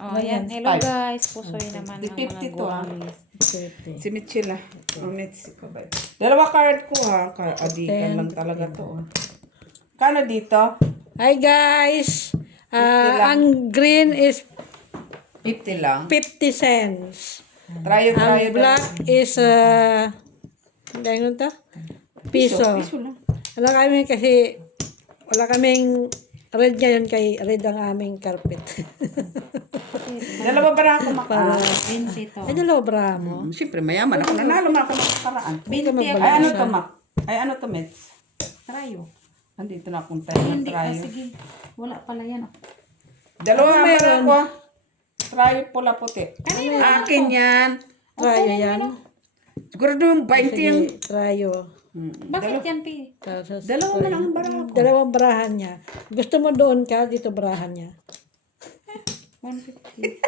Oh, yan. Hello guys. Pusoy naman ang mga 52 ah. guwamis. Si Michela. Mexico ba? Dalawa card ko ha. Adikan lang talaga to. Kano dito? Hi guys! 50 lang. Ang green is 50 lang. 50 cents. Trayo. Ang black is, hindi ano to? Piso. Piso lang. Wala kami kasi, wala kaming red ngayon kay red ang aming carpet. Dalawa ba ako Para, 20 to. ay dalawa bra mo. Siyempre, mayaman ako. Nanalo man ako ng karaan. 20 ako. Ay, ano to, Mac? Ay, ano to, Mets? Trayo. Andito na akong tayo ng Hindi. trayo. Sige. Wala pala yan. Dalawa nga meron? pala ako. Trayo pula puti. Akin yan. Trayo yan. Siguro yung 20 yung... Sige, trayo. Bakit yan, Pi? Tapos, Dalawa man ang bara ko. dalawang barahan niya. Gusto mo doon ka, dito barahan niya. 150.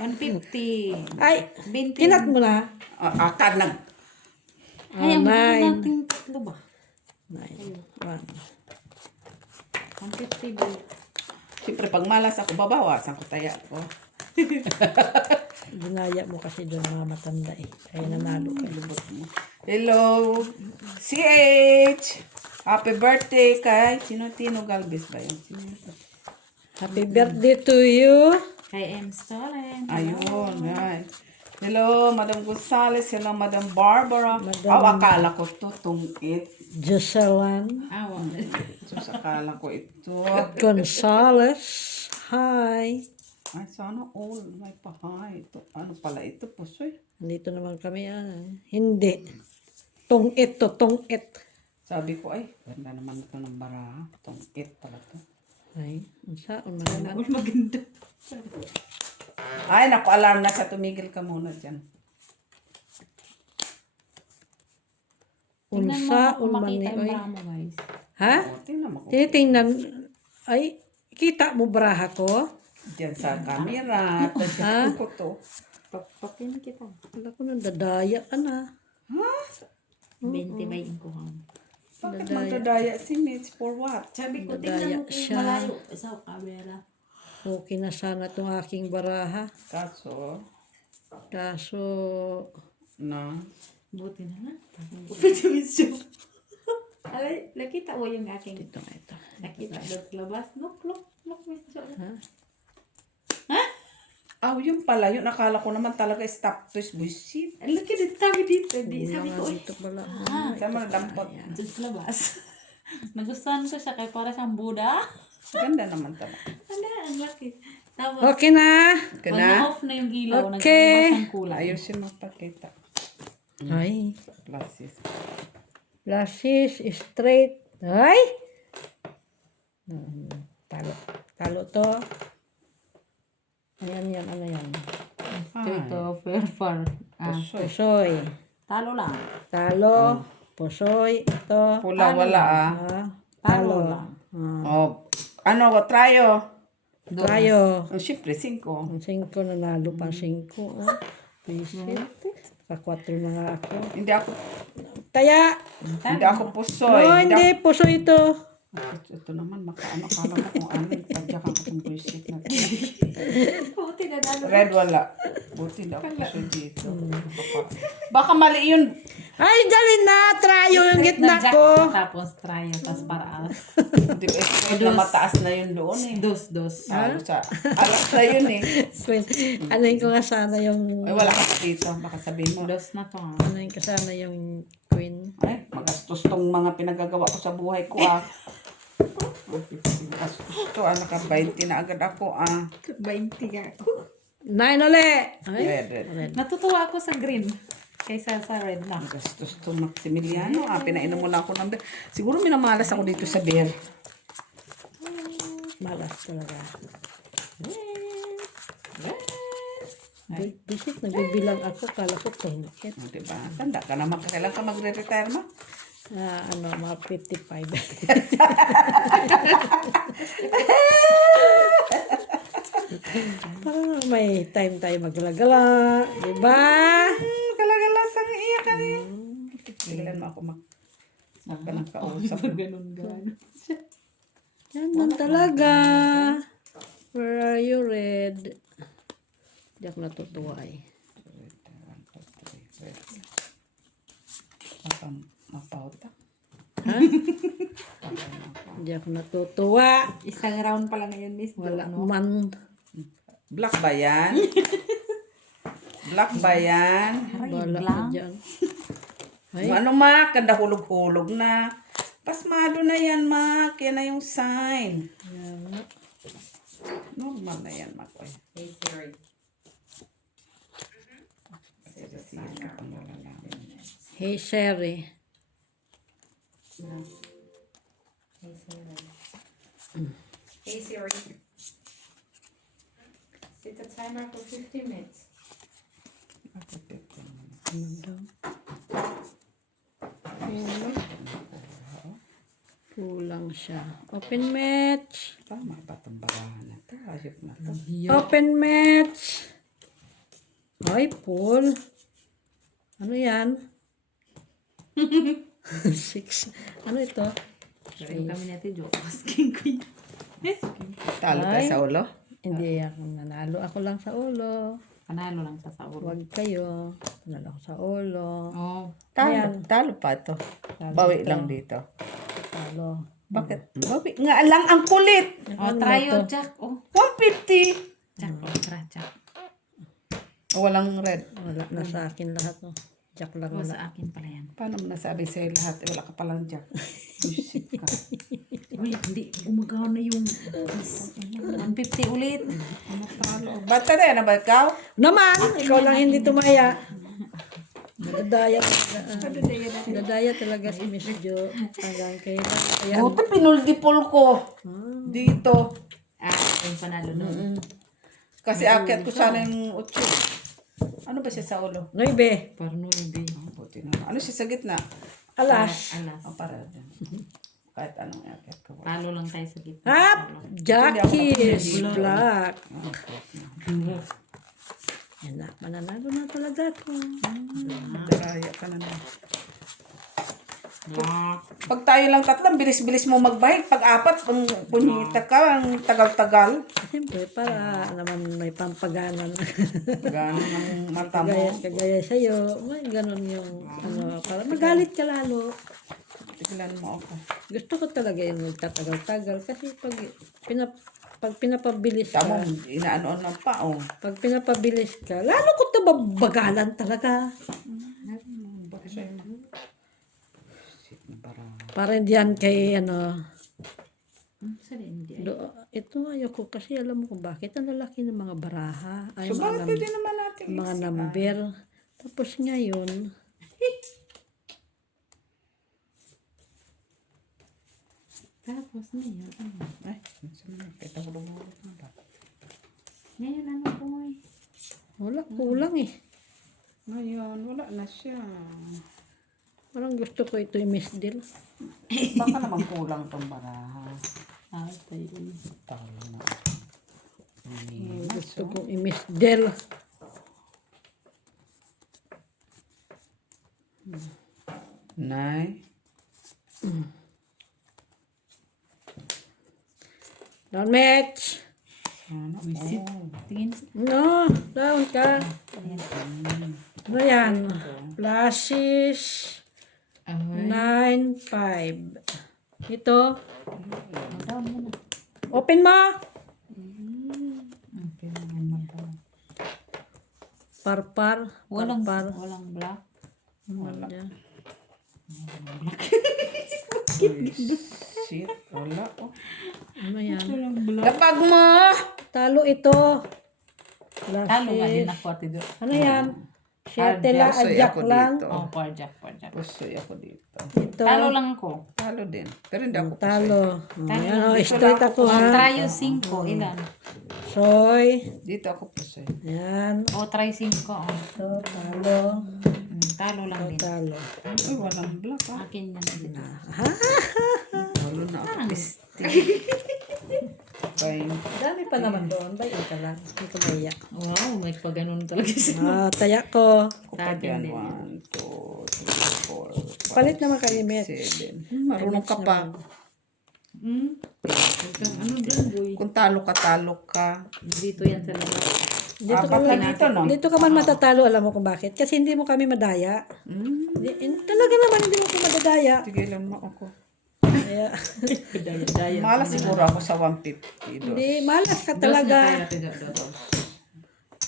150. Ay, 20. kinat mo na. Akad nag... Ay, ang nine. gusto natin tatlo ba? 9, 150 ba? Siyempre, pag malas ako, babawasan ko taya ko. Ginaya mo kasi doon mga matanda eh. Kaya nanalo ka. Hello, CH! Happy birthday kay... Sino Tino Galvez ba yun? Sino yun? Happy birthday to you. Kay M. Stolen. Ayun, right. Hello, Madam Gonzales. Hello, Madam Barbara. Madam- Akala ko to, tungit. Jocelyn Awa. So, akala ko ito. Gonzales. Hi. Ay, sana all. May pahay. Ito, ano pala ito, pusoy? Andito naman kami. Hindi. Tungit to, tungit. Sabi ko, ay, ganda naman ito ng baraha. Tungit pala to. Ay, ang saon man naman. Uy, maganda. Ay, naku, alarm na sa tumigil ka muna dyan. Tingnan mo Unsa, kung unman ni makita yung oy. bra mo, guys. Ha? O, tingnan mo ko. Tinitingnan. Ay, kita mo braha ko? Dyan sa camera. Tadyan ko to. Papakin kita. Wala ko nang dadaya ka na. 20 ba yung kuhang? Bakit magdadaya si Mitch? For what? Sabi ko, Madaya tingnan mo kung siya. malayo sa camera. Okay na sana itong aking baraha. Kaso, Kaso, na, Buti na lang. Pwede Alay, nakita mo yung aking... ito nga ito. Nakita doon sa labas. Look, medyo. yun pala, yun akala ko naman talaga stop to buisit. Ang laki dito kami dito. Di, sabi ko, Dito pala. Saan mo nadampot? doon sa labas. Nagustuhan ko siya kay para siyang Buddha. Ganda naman talaga. Ang laki. Tapos, Okay na. Ka pag na? na-off na yung ilaw, Okay. nag-iwas ang kulay. Ayusin mo pakita. Ay. Glasses. Glasses, straight. Ay! Talo. Talo to. Ayan yan, ano yan? Ito, fair far. Pusoy. Pusoy. Talo lang. Talo. Pusoy. Ito. Pula wala ah. Talo Talo. lang. Oh, ano ko, trayo. Tayo. Oh, syempre, 5. Ang 5 nanalo pa 5. Oh. Visit. Ka-4 na nga ako. Hindi ako, Kaya, hindi ako pusoy. no, hindi. Puso ito. Ito naman, makaano ka naman kung ano. Padyakan ko itong buisit na. Buti na nalo. Red wala. Buti na ako pusoy dito. Baka mali yun. Ay, dali na. Trayo yung gitna ko. Tapos try tapos para alas. Di ba, straight na mataas na yun doon eh. Dos. Ano sa, alas na yun eh. Anuin ko nga sana yung... Ay, wala ka pa dito. Baka sabihin mo, Dos na to. Anuin ko sana yung queen. ay, magastos tong mga pinagagawa ko sa buhay ko ah. Magastos to, naka 20 na agad ako ah. 20 ka. 9 ulit. Ay, Red. Natutuwa ako sa green. Kaysa sa red na. Magastos to, Maximiliano ah. Pinainom mo lang ako ng beer. Siguro minamalas ako dito sa beer. malas talaga. Bisit, nagbibilang ako. Kala ko tungkit. O, diba? Tanda ka naman. Kailan ka magre-retire ma? Mga 55. Parang may time tayo maglagala. Diba? Kalagalas ang iya ka niya. Kailan mo ako magkanakausap. Ganun. Yan lang talaga. Where are you, Red? Hindi ako natutuwa eh. Mapauta. Ha? Hindi ako natutuwa. Isang round pa lang ngayon, miss. Wala Ano? man. Black ba yan? Black ba yan? Wala lang. ka dyan. Ay, Ano ma? Kanda hulog-hulog na. Pasmado na yan, Mak. Yan na yung sign. yan nga. Normal na yan, Mak. Oy. Hey, Siri. Sige ka pang lalalaman. Hey, Sherry. Hey, Siri. Hey, Siri. Set a timer for 15 minutes. Ano daw? Kulang siya. Open match. Tama ba itong barahan na ito? Ayok na ito. Open match. Ay, Paul. Ano yan? 6. Ano ito? Pero kami natin, joke. Asking ko yun. Talo tayo Ay. sa ulo? Hindi ako nanalo. Ako lang sa ulo. Panalo lang sa sauro. Huwag kayo. Nanalo ako sa ulo. Oh. Talo pa ito. Talo Bawi ito. lang dito. Talo. Bakit? Bawi nga lang ang kulit. Oh, try yun, Jack. Oh, 150. Jack. Oh, try, Jack. Walang red. Wala na sa akin lahat. Oh. Jack lang Oh, wala. sa akin pala yan. Paano mo nasabi sa'yo lahat? Wala ka palang jack. Bullshit ka. Uy, hindi. Gumagawa na yung 150 ulit. Talo. Bata na yan ba ikaw? Naman! Ikaw lang hindi tumaya. Nadadaya talaga. Nadadaya talaga si Miss Jo. Hanggang kailan. Ayan. Buti pinuldipol ko. Dito. Ah, yung panalo nun. Kasi akyat ko sana yung 8. Ano ba siya sa ulo? 9. Parang hindi. Buti na. Ano siya sa gitna? Alas. Alas. Oh, para dyan. Kahit anong akyat ko. Talo lang tayo sa gitna. Hap! Jackies Black. Yan na. Mananalo na talaga ako. Daraya ka na naman. Black. Pag tayo lang tatlo, bilis-bilis mo magbahig. Pag apat, ang punyita ka, ang tagal-tagal. Siyempre, para naman may pampaganan. Gano'n ang mata mo. Kagaya sa'yo. May ganun yung ano. Para magalit ka lalo. Tignan mo ako. Gusto ko talaga yung magtatagal-tagal. Kasi pag pinapabilis ka, Tamo, inaanoon ng pa, oh. pag pinapabilis ka, lalo ko tababagalan talaga. Para hindi yan kay ano, Sorry, hindi. ito ayoko kasi alam mo kung bakit ang lalaki ng mga baraha ay So, bakit pwede naman natin mga number. Tapos ngayon, Tapos ngayon, ano? Ay, kita ko lumulog na ba? Ngayon, ano po eh? wala, kulang eh. Ngayon, wala na siya. Parang gusto ko ito yung Miss Deal. Baka naman kulang tong baraha. Ah, tayo yun. Talo na. Gusto ko yung Miss Deal. Nay. Down match. Ano? Visit. Tingin. No, down ka. Ano yan? Flashes. 9-5. Ito. Down mo na. Open mo. Okay, naman pala. Parpar. Walang black. Wala. Shit, wala. Oh. Ano yan? Lapag mo! Talo ito. Talo nga din Flashes. ako ati doon. Ano yan? Siyete lang. Pusoy Adjak ako lang. dito. Oh, par jack. Pusoy ako dito. Ito. Talo lang ako. Talo din. Pero hindi ako pusoy. Talo. Talo. Ano, Dito straight lang ako Oh, ha. try yung 5. Ilan? Soy. Dito ako pusoy. Yan. Oh, try 5. Oh. Ito. Talo. Talo lang din. Talo. Ay, walang black ah. Akin yan din. Talo na ako. Piste. Fine. Dami pa naman doon. Bayin ka lang. Hindi ko maya. Wow, may pa ganun talaga siya. Taya ko. Ako pa dyan. 1, 2, 3, 4, 5, Palit naman kayo, Mitch. 7. Marunong ka pa. Ano dyan, boy? Kung talo ka. Dito yan sa labas. Dito ka, Baka dito, no? dito ka man matatalo, alam mo kung bakit? Kasi hindi mo kami madaya. Talaga naman hindi mo ko madadaya. Tigilan mo ako. Kaya, Daya. Malas siguro ako sa 150. hindi, malas ka talaga.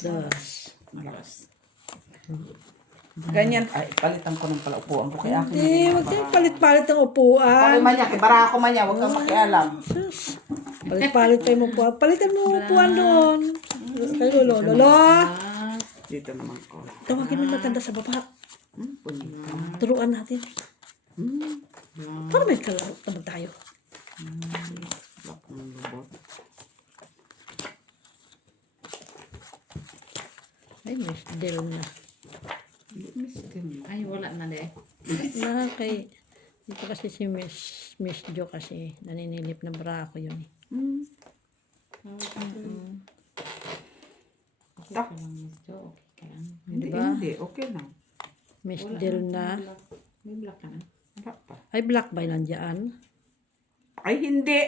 Dos. Malas. Ganyan. Ay, palitan ko ng pala upuan ko. Kaya akin Hindi, huwag kang palit-palit ng Ako upuan. manya, kibara ako manya. Huwag kang makialam. Sus. Palit-palit kayo mo upuan. Palitan mo upuan doon. Kay Lolo. Lolo! Dito naman ko. Tawagin mo yung matanda sa baba. Punita. Turuan natin. Para may kalaro naman tayo. Lock ng lubot. Ay, Miss Del na. Ay, wala na de. Na kay... Dito kasi si Miss Jo kasi naninilip na bra ako yun eh. Tak. Hindi, Diba? hindi. Okay lang. Miss Del na. May black ka na. Wala pa. Ay, black ba nandiyan? Ay, hindi.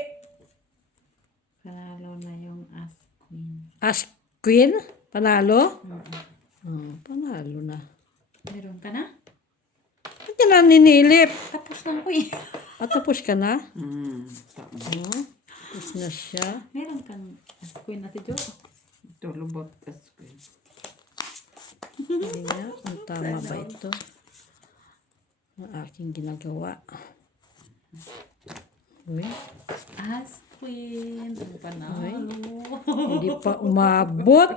Panalo na yung Ask Queen. As Queen? Panalo? Panalo na. Meron ka na? Ba't ka naninilip? Tapos lang ko eh. At tapos ka na? Tama. Tapos na siya. Meron kang Ask Queen na Jo. Ito, lubot. Hindi nga, ang tama ba ito? Ang aking ginagawa. Uy, Ask Queen. Ang panalo. hindi pa umabot.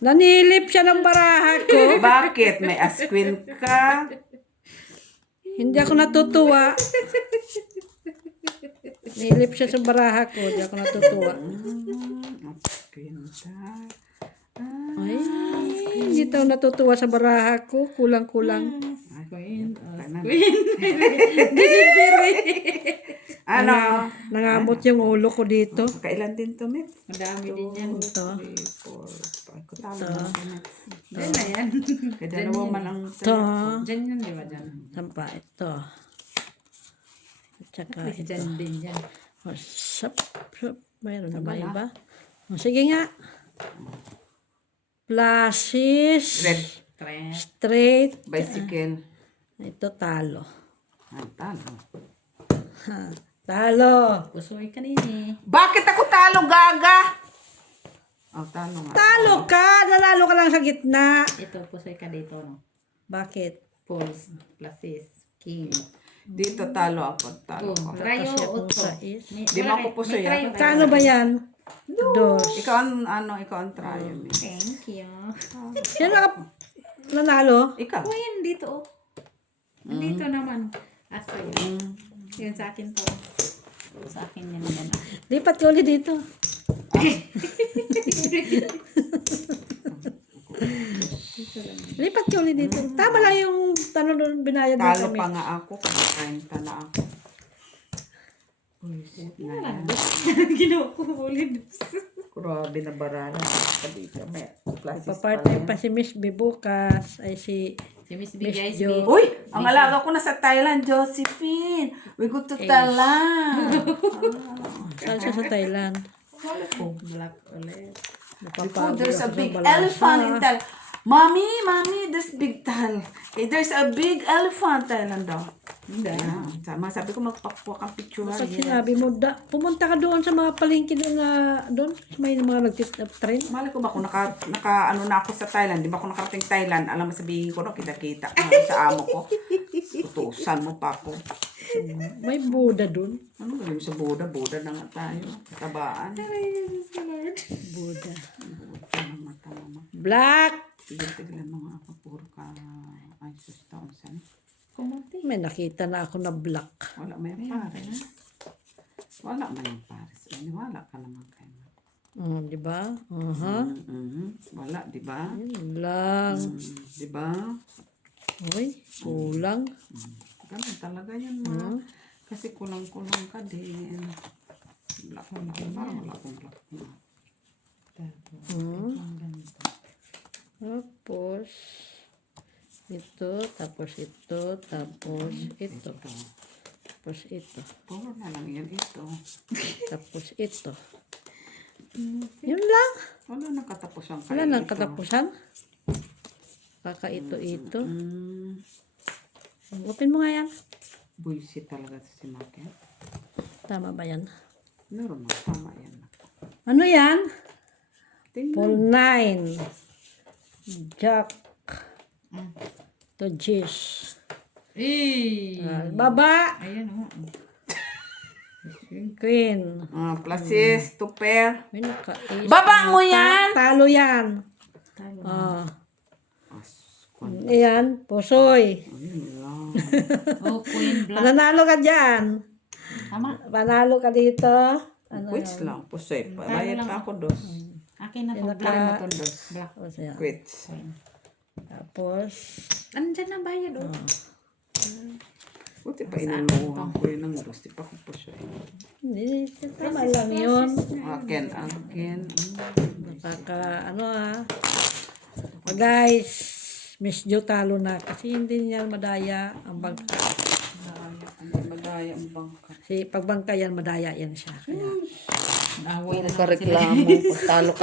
Nanilip siya ng baraha ko. Bakit? May asquin ka? Hindi ako natutuwa. Nilip siya sa baraha ko. Hindi ako natutuwa. Asquin ka? Ay, hindi tayo natutuwa sa baraha ko. Kulang-kulang. Ask Queen. Ask Kanan. Queen. Ano? Nangamot yung ulo ko dito. Kailan din to, Met? Madami din yan. Ito. 3, 4, 5. Kutalo na siya, Met. Diyan na yan. Kaya dalawa man ang Ito. Diyan yan, di ba? Diyan. Sampa ito. At saka ito. Diyan din yan. Oh, sap. Mayroon na ba iba? Oh, sige nga. Plasis. Red. Trend. Straight. Bicycle. Ito talo. Ah, talo. Ha, talo. Pusoy ka din eh. Bakit ako talo, gaga? Oh, talo nga. Talo ka. Nanalo ka lang sa gitna. Ito, pusoy ka dito, no? Bakit? Pulse, plasis, king. Dito talo ako. Talo Boom. ko. Rayo, Kasi akong otso. sais. Di ba ako pusoy, ah? Kano ba yan? Dos. Ikaw ang, ikaw ang try. Thank you. Sino ka nanalo? Ikaw. Oh, yan dito, oh. Dito naman. Asa yun. Yun sa akin to. Sa akin yan yan. Lipat ko ulit dito. Lipat ko ulit dito. Tama lang yung tanong doon binayad mo Talo kami. pa nga ako. Kumakainta na ako. Uy, shit na yan. Ginawa ko ulit. Grabe na barala. Sabi ka, may classes Papart-time pa si Miss B bukas. Ay si Si Miss Miss Bigay, Jo. Uy! Ang alaga ko nasa Thailand, Josephine. We go to Thailand. saan siya sa Thailand. Black ulit. Before there's a Napapagod big ako sa elephant in balansa. Thailand. Mommy, there's big Thailand. Eh, there's a big elephant Thailand daw. Hindi. Sama, sabi ko magpakuha kang picture. Pag sinabi mo, pumunta ka doon sa mga palengke doon na doon. May mga nagtitrain. Mali ko ba kung naka ano na ako sa Thailand, di ba kung nakarating Thailand, alam mo sabihin ko no, kita-kita ko sa amo ko. Utusan mo pa ako. May Buddha doon. Ano gawin sa Buddha? Buddha na nga tayo. Tabaan. Buddha. Buddha na mata mo. Black! Tigil-tigilan mo nga ako. Puro ka. Ay, sus taon saan. Kumunti. May nakita na ako na black. Wala may pares. Wala man yung pares. Wala ka naman kayo. Di ba? Wala, di ba? Yun lang. Di ba? Uy, kulang. Ganun talaga yun, ma. Kasi kulang-kulang ka din. Black na ako. Parang wala akong black. Tapos, ito, tapos ito, tapos ito. Tapos ito. Puro na lang yan ito. Tapos ito. Yun lang. Wala nang katapusan Wala nang katapusan. Kaka ito. Open mo nga yan. Buisit talaga si Maken. Tama ba yan? Meron na. Tama yan. Ano yan? Tingnan. Paul 9. Jack. To Jish. Baba. Ayan o. Queen. Plasis, to pair. May naka-ace. Baba mo yan! Talo yan. Ayan. Pusoy. Ayun lang. Oh, Queen Black. Nanalo ka dyan. Tama. Panalo ka dito. Quits lang. Pusay. Bayad pa ako dos. Akin na to. Yan Kaya Black. na to dos. Black. O siya. Quits. Tapos, Andyan na bayad o. Buti pa inuluhan ko yun ng dos. Di pa ko pusay. hindi, tama lang yun. Akin. Guys, Miss Jo talo na kasi hindi niya madaya ang bangka. Madaya ang bangka. Kasi pag bangka yan, madaya yan siya. Kaya, Away na naman sila. Nagka-reklamo.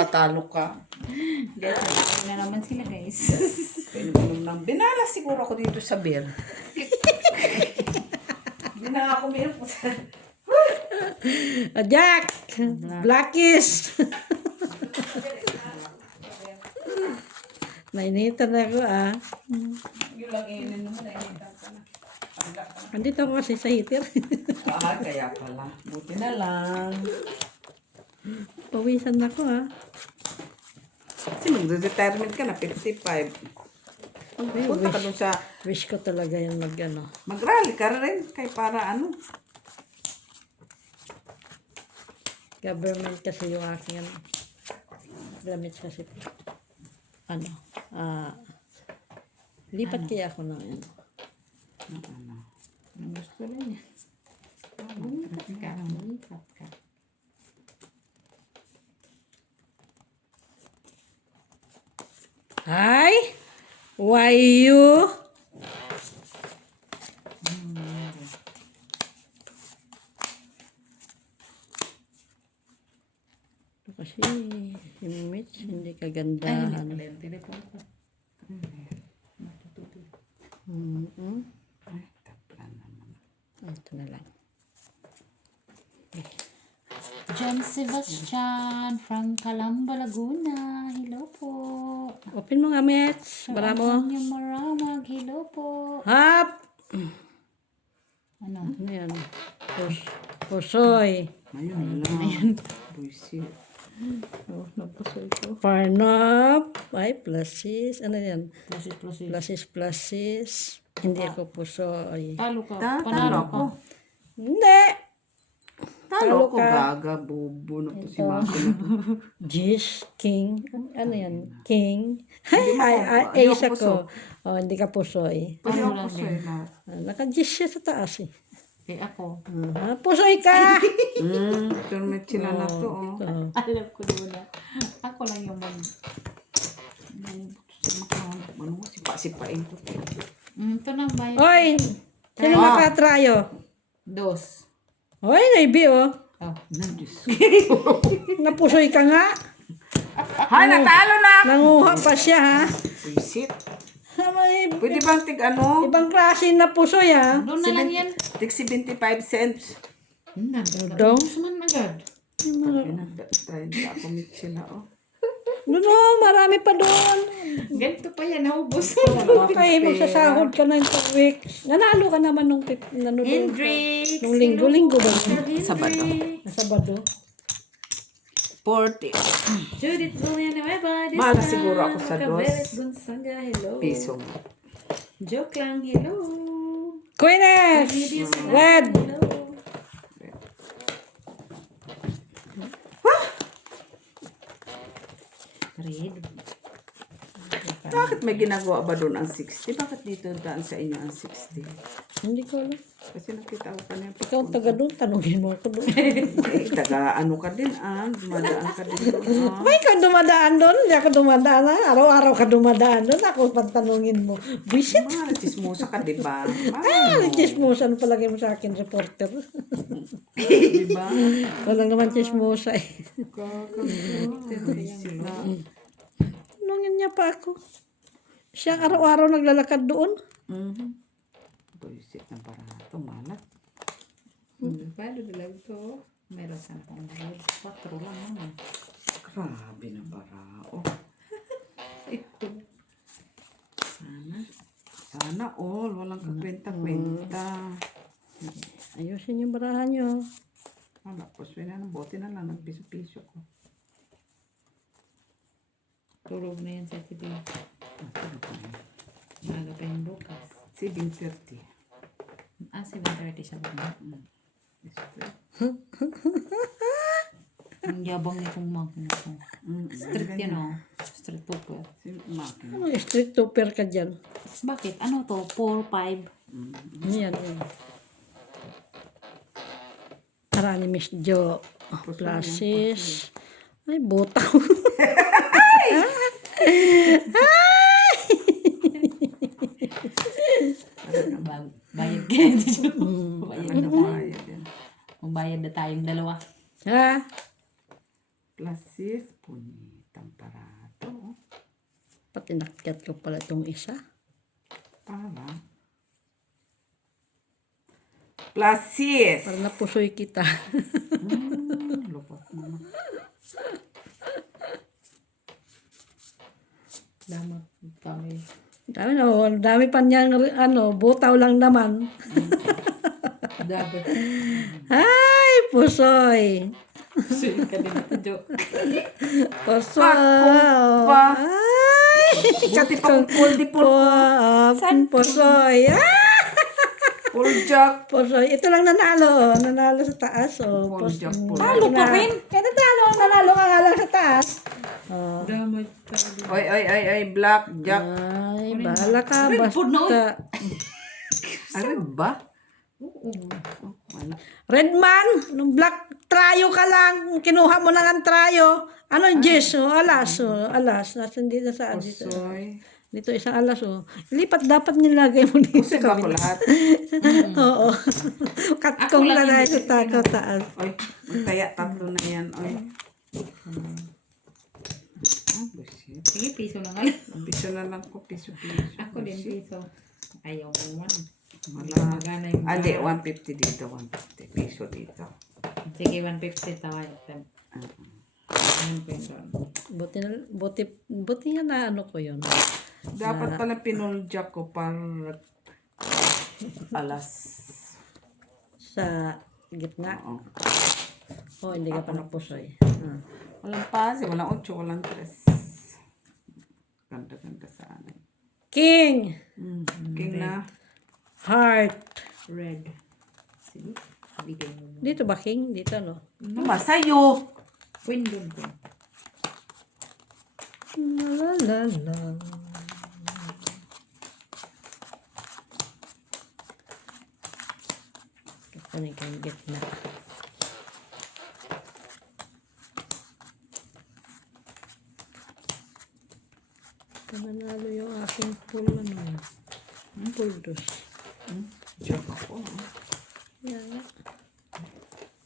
Talo ka. Guys, away na naman sila guys. Pinom ng binala siguro ako dito sa beer. Hindi na ako meron po sa... Jack! Blackish! Nainitan ako Yung lang inin mo na initan ka na. Andito ako kasi sa heater. Kaya pala. Buti na lang. Pawisan na ako Kasi mag-retirement ka na, 55. Punta ka dun sa... Wish ko talaga yan Mag-rally ka rin. Kaya para ano. government kasi yung aking gamit kasi lipat kaya ako na yan. Ang gusto lang niya. Lipat ka. Hi! Why you? Kasi yung Mitch, hindi kagandahan. Ay, yung telephone ko. Ay, tapla naman. Ito na lang. John Sebastian from Calamba, Laguna. Hello po. Open mo nga, Mitch. Bara mo. Antonio Maramag. Hello po. Hap! Ano? Ano yan? Pusoy. Ayun lang. Buisit. Oh, napusoy ko. Parnop. Ay, pluses. Ano yan? Pluses. Hindi ako pusoy. Talo ka. Talo Panalo ako. ka. Hindi! Talo ko. ka. Gaga, bubo na to si Maki na to. Jish, King. Ano yan? King. Hindi Ace ako ako. Oh, hindi ka pusoy. Pwede Ano ako lang pusay na. Naka-jish siya sa taas eh. Eh ako. Pusoy ka! Turmet sila na to. Oh. Alam ko na. Ako lang yung Ano mo, sipa-sipain ko. Ito na bayad. Oy! Sino nakatrayo? Dos. Oy, naibi oh. Oh. Diyos. Napusoy ka nga. Ha, natalo na! Nanguha pa siya ha. Buisit. May Pwede bang tig ano? ibang klase na pusoy ha. Doon na lang yan. Tig 75 cents. Dong. Gusto man agad. Try na ako meet sila. Oh. Doon marami pa doon. Ganito pa yan. Naubos. Okay, magsasahod ka na in 2 weeks. Nanalo ka naman nung Hendrix. nung linggo ba? Sabado. Sabado. 40 Judith Villanueva. Mahal siguro ako sa dos. Gonzaga. Hello. piso. Joke lang. Hello. Queeness! Red! Hello. Red. Bakit may ginagawa ba doon ang 60? Bakit dito daan sa inyo ang 60? Hindi ko alam. Kasi nakita ko kanina. Ikaw ang taga doon, tanungin mo ako doon. Taga ano ka din dumadaan ka din doon Ba, ikaw dumadaan doon? Hindi ako dumadaan. Araw-araw ka dumadaan doon. Ako pantanungin mo. Buisit. Mga chismosa ka, di ba? Chismosa. Ano palagay mo sa akin, reporter? Di ba? Walang naman chismosa eh. Tanungin niya pa ako. Siya ang araw-araw naglalakad doon. Buisit ng parato, malat. Paano dalag to? Meron sana akong load. 4 lang naman. Grabe na parao. Sana all. Walang kakwenta-kwenta. Ayusin yung barahan niyo. Wala, puswin na ng bote na lang. Nagpiso-piso ko. Tulog na yan sa TV. Maaga pa yung bukas. 7:30. 7:30 siya ba? Ang yabang nitong makina ko. Street yan o. Street poker. Si makina. Ano, street topper ka dyan. Bakit? Ano to? 4, 5? Yan. Tara ni Miss Jo. Plasis. Ay, botaw. Bayad ka na dito. Bayad na tayo. Bayad yan. Magbayad na tayong dalawa. Ha? Plasis, punitang parato. Pati nakyat ko pala itong isa. Para. Plasis! Para napusoy kita. Lupot naman. Damat kami. Dami pa niyang, botaw lang naman. Dapat. Ay, pusoy. Sulit ka din ito, Jo. Pusoy. pa. Ay, Buti pa kung pull di pull. Pusoy. Pull jack. Pusoy. Ito lang nanalo. Nanalo sa taas. Oh. Pull jack, pull. Talo pa rin. Kaya nanalo ka nga lang sa taas. Oh. Damat ka. Oy, black jack. Ay, bahala ka. Red food na, Basta. Ano ba? Oo. Wala. Redman, nung black trayo ka lang. Kinuha mo na ang trayo. Ano, Jess? Oh, alas. Oh, alas. Nasaan dito sa dito. Pusoy. Dito isang alas. Oh. Lipat dapat nilagay mo dito. Pusoy ba ko lahat? Oo. Katkong na tayo sa takaw taas. Oy, magtaya tatlo na yan. Oy. Bullshit. Sige, piso na nga lang. Piso na lang ko, piso. Ako din piso. Ayaw mo man. Wala. Magana yung Hindi, 150 dito, 150 piso dito. Sige, 150 tawa. Ano pa yun? Buti nga na ano ko yun. Dapat pala pinuljack ko para alas. Sa gitna. Oo. Oh, hindi ka pa napusoy. Walang pasi, walang 8, walang 3. Ganda-ganda sa akin. King! King na. Heart. Red. Sige, bigay mo. Dito ba, King? Dito, no? Ano ba? Sa'yo! Queen doon ko. La la la. Kukunin ko yung gitna. Pananalo yung aking pool ano. Pool dos. Joke ako. Yan nga.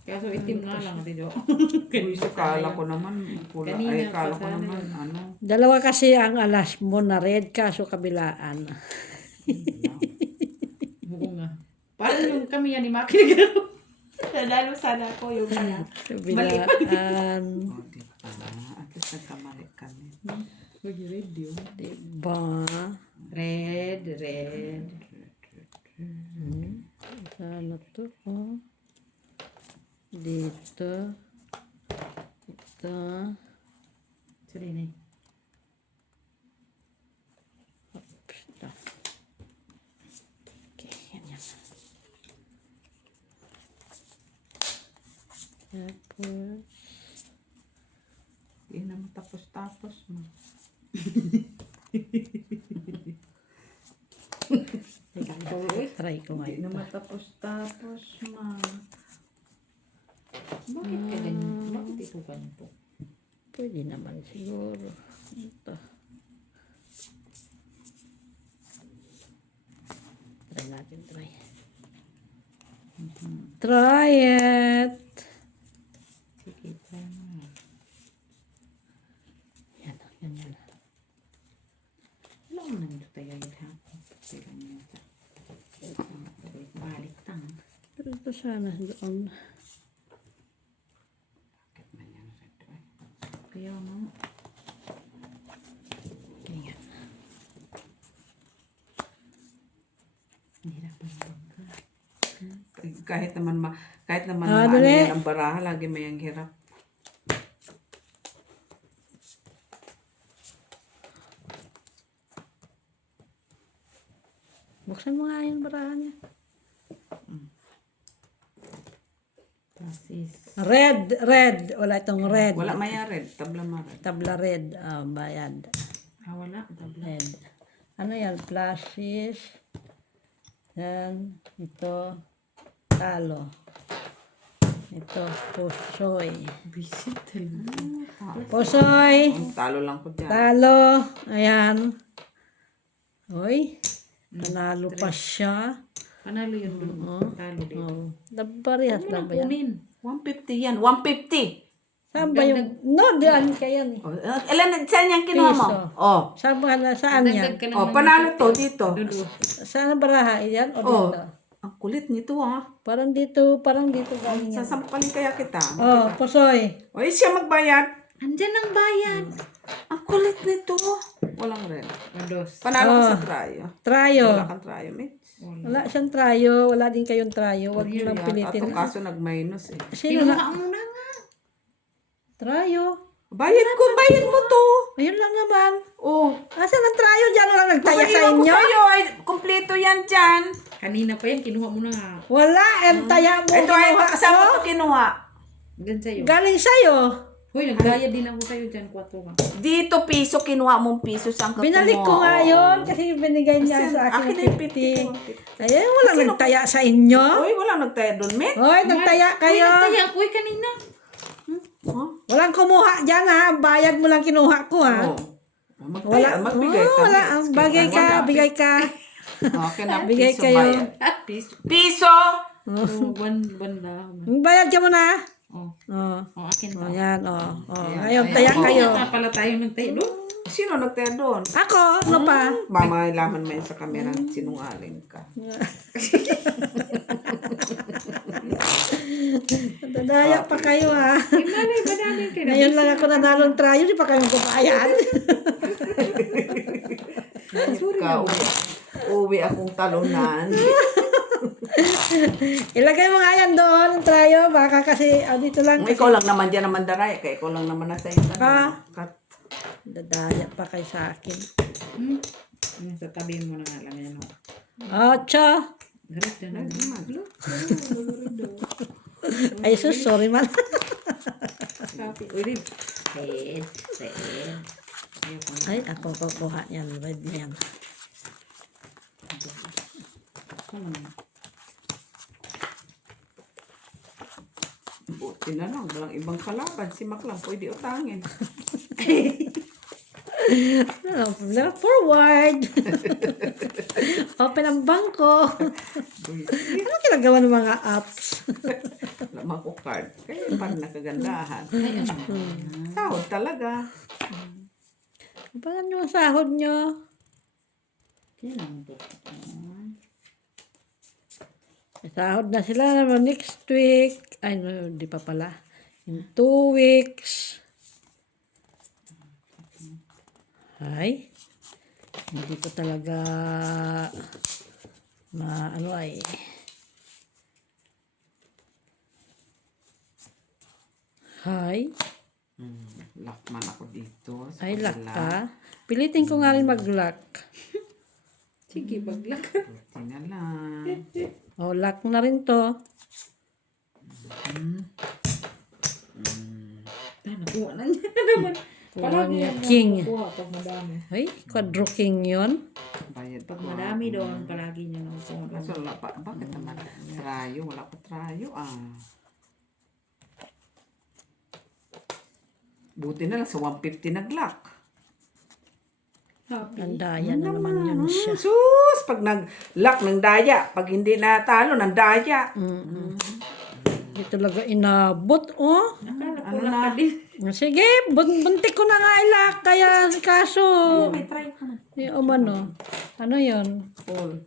Kaya so itim na lang, Tijo. Uy, so kala ko naman, pula. Ay, Kanina kala pa ko sana naman, yun. ano. Dalawa kasi ang alas mo na red, kaso kabilaan. Oo nga. Parang yung kami yan ni Maki na gano'n. Nadalo sana ako yung kaya. Kabilaan. O, diba? At least nagkamali kami. Mag-red yun. Diba? Red, red. Sana to, oh. Dito. Ito. Sorry na Ito. Okay, yan. Tapos, Hindi naman tapos-tapos. Teka, ito uy. try ko Hindi ngayon. na matapos-tapos, ma. Bakit ka ganyan? Bakit ito ganito? Pwede naman siguro. Ito. Try natin, try. Try it! Sige, try mo. Yan, yan. Alam mo nang ito tayo yun ha? Kaya niya ito. Balik tang. Pero ito sana doon. Bakit man yan sa ito eh? Kaya mo. Ayan. Nahirapan mo ka. Kahit naman Ah, maano dali. yan ang baraha, lagi may ang hirap. Buksan mo nga yung barahan niya. Process. Red. Wala itong red. Wala maya red, tabla ma red. Tabla red. Bayad. Wala. Tabla. Red. Ano yan? Plashes. Yan. Ito. Talo. Ito. Pusoy. Visit talaga. Pusoy. Ang talo lang ko dyan. Talo. Ayan. Hoy. Panalo pa siya. Panalo yun doon. Talo din. Oh. Parehas Huwag mo lang nang ba yan? kunin. 150 yan, 150. Saan ba yung... No, diyan kaya yan. Oh, ilan, saan yan kinuha mo? Piso. Oh. Saan yan? Dagdag ka lang Oh, ng panalo to dito. dulo. Saan ang baraha? Yan o Oh. dito? Ang kulit nito ah. Parang dito galing yan. Sasampalin kaya kita. Oh, pusoy. O, siya magbayad. Andyan ang bayan. Ang kulit nito. Walang red. Dos. Panalo ka sa trayo. Trayo. Wala kang trayo, Mitch. Wala siyang trayo. Wala din kayong trayo. Huwag mo lang pilitin. Atong kaso nag-minus eh. Sino na? Kinuha mo na nga. Trayo. Bayad mo to. Ayun lang naman. Oh. Asan ang trayo dyan? Walang nagtaya sa Papahiram ko inyo? sa'yo. Ay, kompleto yan dyan. Kanina pa yan. Kinuha mo na nga. Wala. Ang taya mo. Ito ay kinuha kasama ko. to kinuha. Diyan sa'yo. Galing sa'yo. Hoy, nagbayad din ako sa'yo dyan. 4 ka. Dito piso, kinuha mong piso sa Binalik ko nga yun kasi binigay niya sa akin Akin ay 50. Ayun, walang nagtaya sa inyo. Uy, wala nagtaya doon, Mitch. Hoy, nagtaya kayo. Hoy, nagtaya ako. Hoy, kanina. Huh? Walang kumuha dyan ha. Bayad mo lang kinuha ko ha. Oh. Magtaya, magbigay ka. wala. Mitch. Ang bagay ka, Wala. bigay ka. Okay na, Bigay piso kayo. bayad. Piso. Piso! Oh, banda. Bayad ka muna. Oh. Oh. Oh, akin to. Oh, yan, oh. Oh. Ayan, Ngayon, taya ayan. kayo. Kaya pala tayo nagtayo doon. Sino nagtaya doon? Ako, ano pa? Mamailaman mo yun sa kamera. Sinungaling ka. Dadaya pa kayo ha. Malay ba namin kayo? Ngayon lang ako nanalong trial, di pa kayo magbabayad. Uwi akong talunan. Ilagay mo nga yan doon, ang tryo. Baka kasi, dito lang. Ikaw lang naman dyan naman daray. Kaya ikaw lang naman nasa iyo. Kat. Dadaya pa kayo sa akin. Sa tabi mo na nga lang yan. 8. Garit na naman. Ay, sus, sorry man. Sabi. Uy, rin. Red. Ay, ako kukuha yan. Red na yan. Buti na lang. Walang ibang kalaban. Si Mac lang pwede utangin. No problem. Forward. Open ang bangko. Ano ginagawa ng mga apps? Lamang ko card. Kaya parang nakagandahan. Sahod talaga. Abangan nyo ang sahod nyo. Kailangan to. May sahod na sila naman next week. Ay, no, di pa pala. In 2 weeks. Ay. Hindi ko talaga ano ay. Hi. Lock man ako dito. sa Ay, lock kabila. ka. Pilitin ko nga rin mag-lock. Sige, baglak. Buti na lang. O, lock na rin to. Nakuha na niya naman. Kulang Palagi niya yan king. kuha pag madami. Ay, quadro king yun. Bayad Pag ko. madami doon, palagi niya nakukuha doon. Kaso wala pa. Bakit naman? Trayo. Wala ko trayo. Buti na lang sa 150 nag-lock. Happy. Ang daya na naman yun siya. Sus! Pag nag-lock ng daya. Pag hindi natalo ng daya. Hindi talaga inabot, oh. Akala ko Ano lang na? ka din. Sige, buntik ko na nga ilak. Kaya, kaso, May try ka na. di umano. Ano yun? Full.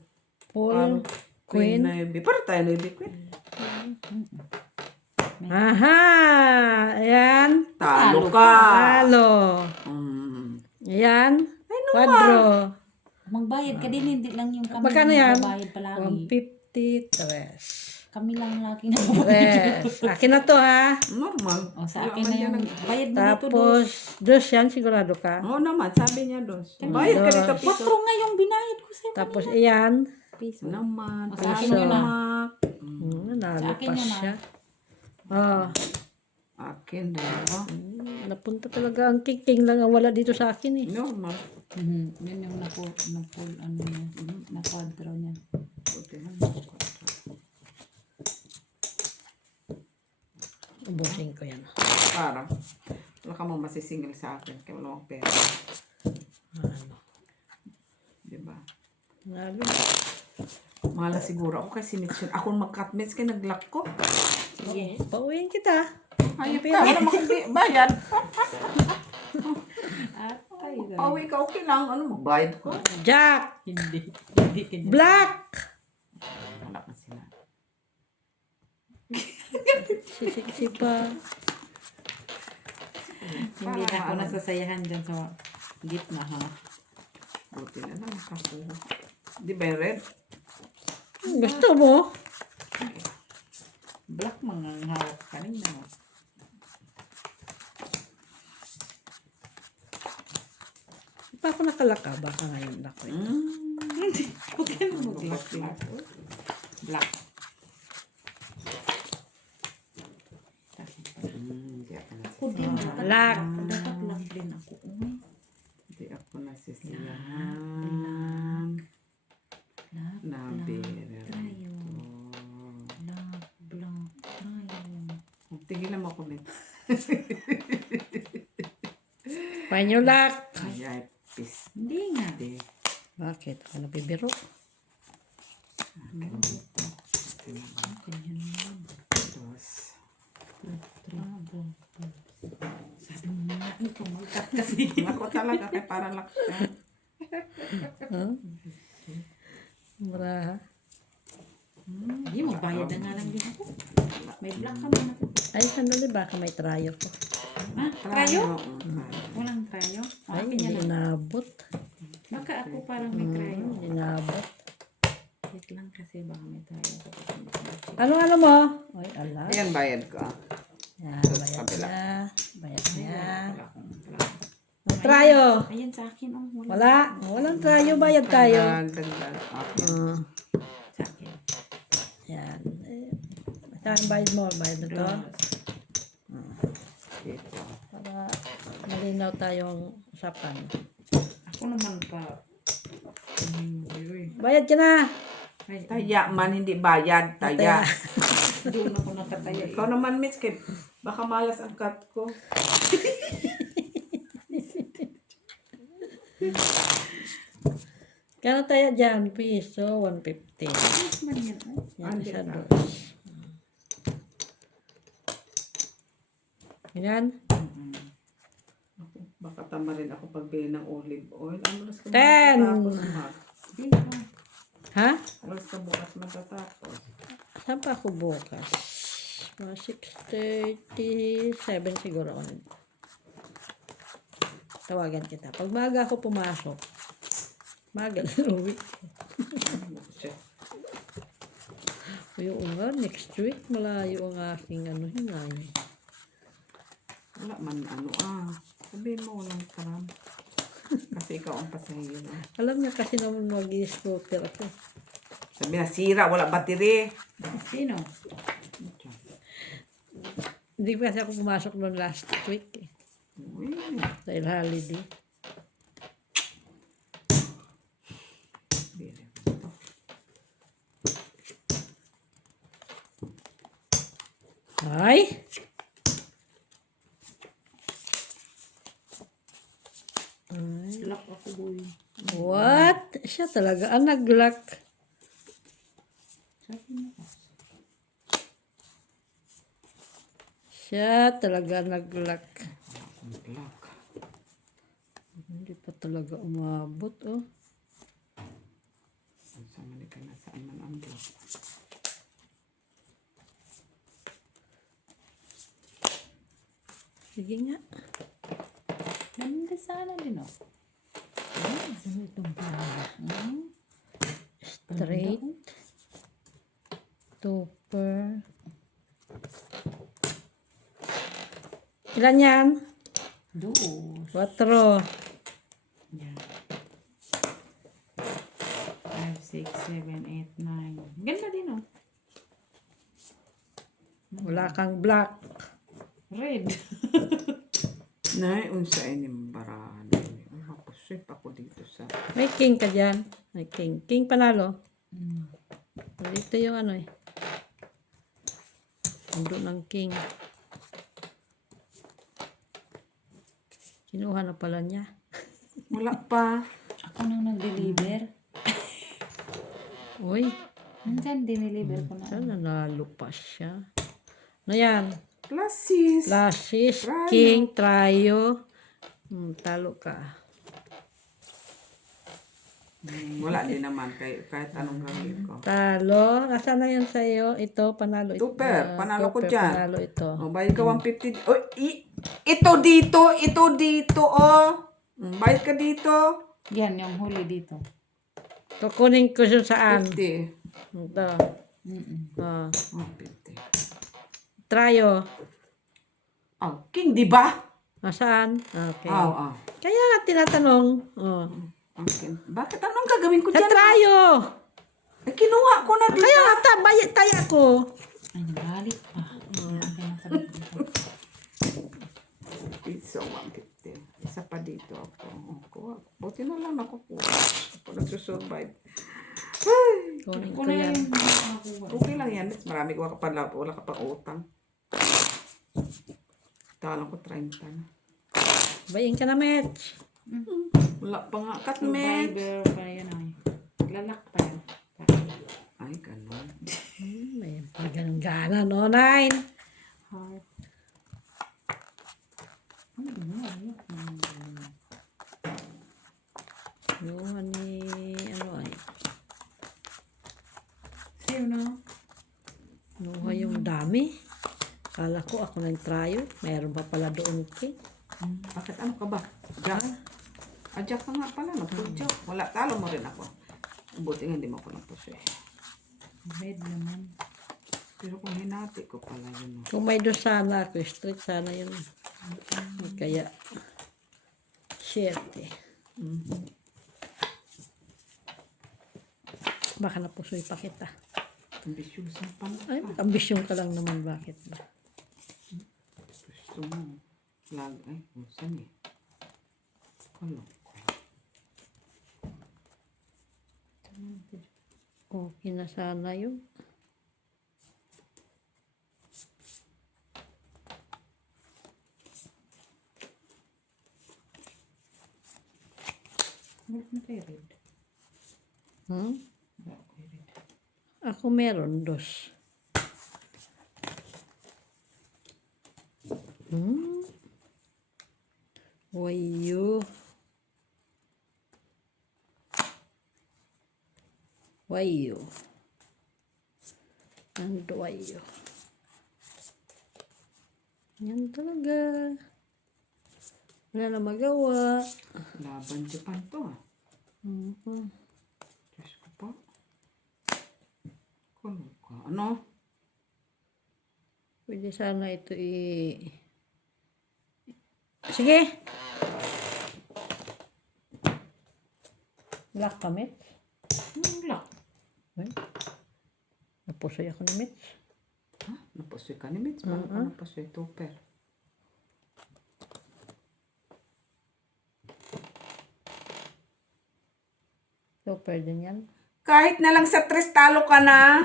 Full, queen. Navy. Para tayo Navy Queen. Aha! Ayan. Talo ka. Talo. Ayan. Quadro. Magbayad ka din, hindi lang yung kami Magkano lang yan? magbabayad palagi. 153. Kami lang lagi na babayad. Tres. Akin na to, ha? Normal. O, sa akin na yung bayad mo dito. Tapos, dos yan, sigurado ka. Oo naman. Sabi niya dos. Bayad ka dito piso. 4 nga yung binayad ko sa'yo. Tapos, ayan. Piso. Naman. O, sa akin Piso. yun na. Nanalo Sa akin pa yun, siya. Oh, Akin dalawa. napunta talaga ang king lang ang wala dito sa akin, eh. Normal. Yun yung na-pull, ano niya, na-quadro niya. Buti na. Ubusin ko yan. Para. Wala ka mo masisingil sa akin. Kaya wala akong pera. Ano? Diba? Nalo. Mahala siguro ako kasi Mitsun. Ako mag-cutmates kaya nag-lock ko. Sige. Pauwiin kita. Hayop ka. Wala mo kong bayad. Atay. Pauwi ka okay lang. Ano magbayad ko? Jack! Hindi ka na. Black! Wala ka sila. Sisiksi pa. Hindi na ako nasasayahan dyan sa gitna, ha? Buti na lang nakakuha. Di ba yung red? Gusto mo? Black mga hawak kanina. No? Di pa ako nakalaka. Baka ngayon ako. Huwag ka na mag-black. Black. Hindi ako Ako din. Black. Dapat black din ako. Hindi ako nasisiyahan. Nabira. Tayo. Black, black. Tayo. Tigilan mo ako nito. Find your luck. Ay, peace. Hindi nga. Hindi. Bakit? Ako nabibiro. Dos. Sabi mo nga, ito mag-cut kasi. Ako talaga kay para lock siya. Huh? Mura. Hindi, magbayad na nga lang din ako. May black ka man ako. Ay, sandali. Baka may trayo ko. Ha? Trayo? Oo. Walang trayo? Ay, Akin hindi yan lang. inabot. Baka ako parang may trayo. Hindi inabot. Wait lang kasi baka may trayo ako. Ano mo? Ay, ala. Ayan, bayad ko. Yan, Sa bayad kabila. niya. Bayad niya. Wala akong May trayo. Ayan sa akin. Oh, wala. Wala. Walang trayo. Bayad tayo. Dagdag. Okay. Sa akin. Yan. Saan bayad mo? Bayad na to? Ito. Para malinaw tayong usapan. Ako naman pa. Uy. Bayad ka na. Ay, Taya man, hindi bayad. Taya. doon ako nakataya. Ikaw naman, Mitch, kay baka malas ang cut ko. Kano tayo dyan? Piso, 150. Man yan. Oh. Yan, Andi isa ka. dos. Yan. Baka tama rin ako pagbili ng olive oil. Ang oras ka 10. matatapos, Mark? Dito. Ha? Oras ka bukas matatapos. Saan pa ako bukas? Mga 6:37 siguro. Tawagan kita. Pag maga ako pumasok, maga lang uwi. Siya. Yung nga, next week, malayo ang aking hinay. Wala man sabihin mo walang karam. Kasi ikaw ang pasahero. Alam niya kasi naman mag-i-scooter ako. Sabi na, sira, wala battery. Sino? Hindi pa kasi ako pumasok noon last week. Uy, Dahil holiday. bili. Ay! Lock ako boy. What? Siya talaga ang nag-lock. Sabi mo ka. Siya talaga nag-lock. Black. Hindi pa talaga umabot, oh. Sama ni ka na saan man ang black. Sige nga. Ganda sana din oh. Ano itong pala? Straight. Topper. Ilan yan? Doon. 4. Yan. 5, 6, 7, 8, 9. Ganda din oh. Wala kang black. Red. Nay, unsa ining barahan. Mapusip ako dito sa... May king ka dyan. May king. King panalo. Mm. Dito yung ano eh. Nandun ang king. Kinuha na pala niya. Wala pa. Ako nang nag-deliver. Uy, Nandyan, dineliver ko na. sana nanalo pa siya. Ano yan? Classes. Lashes, Trio. king, trio. Talo ka. Wala din naman kahit anong gawin ko. Talo. Nasaan na yun sa'yo? Ito, panalo. Super, panalo ko Super, dyan. Panalo ito. O, bayad ka 150. Oh, ito dito, oh. Bayad ka dito. Yan, yung huli dito. Kukunin ko siya saan? 50. Ito. Mm-mm. Ah. 150. Trio. Oh, king, di ba? Nasaan? Okay. Oo. Kaya nga tinatanong. Oh. Okay. Bakit anong gagawin ko Sa dyan? trio. Eh, kinuha ko na dito. Kaya nga bayad tayo ko. Ay, nabalik pa. Okay, nakabit dito. Piso 150. Isa pa dito ako. Kuha. Buti na lang nakukuha. Ako nagsusurvive. Ay, Kunin ko Kuna yan. yung nakakuha. okay lang yan. Marami ko ka pala. Wala ka pang utang. Talang ko 30 na. Bayin ka na, Mitch. Wala pa nga. Katmet. Survivor pa yan ay. Lalak pa yan. Ay, ganun. May ganun gana, no? 9. Heart. Ano ba yun? Nuha ni, ano ay. Sino? Nuha yung dami. Kala ko ako ng trio. Mayroon pa pala doon, king. Bakit ano ka ba? Jack? Jack ka nga pala. Nagpudjak. Wala. Talo mo rin ako. Buti nga hindi mo ako nagpuso eh. Red naman. Pero kung hinati ko pala yun. Kung may doon sana ako, straight sana yun. Kaya, shit eh. Baka napusoy pa kita. Ambisyosan pa na. Ay, ambisyon ka lang naman. Bakit ba? Gusto mo. Lag. Ay, saan eh? Ano? Okay na sana yun. Wala na kayo red. Wala kayo red. Ako meron dos. Wayo. Wayo. Ando wayo. Yan talaga. Wala na magawa. Laban Japan to ah. Diyos ko po. Ano? Pwede sana ito Sige! Black ka, Mitch? Wala. Ay, napusoy ako ni Mitch. Ha? Napusoy ka ni Mitch? Paano ka napusoy? Tupper. Super din yan. Kahit na lang sa 3 talo ka na.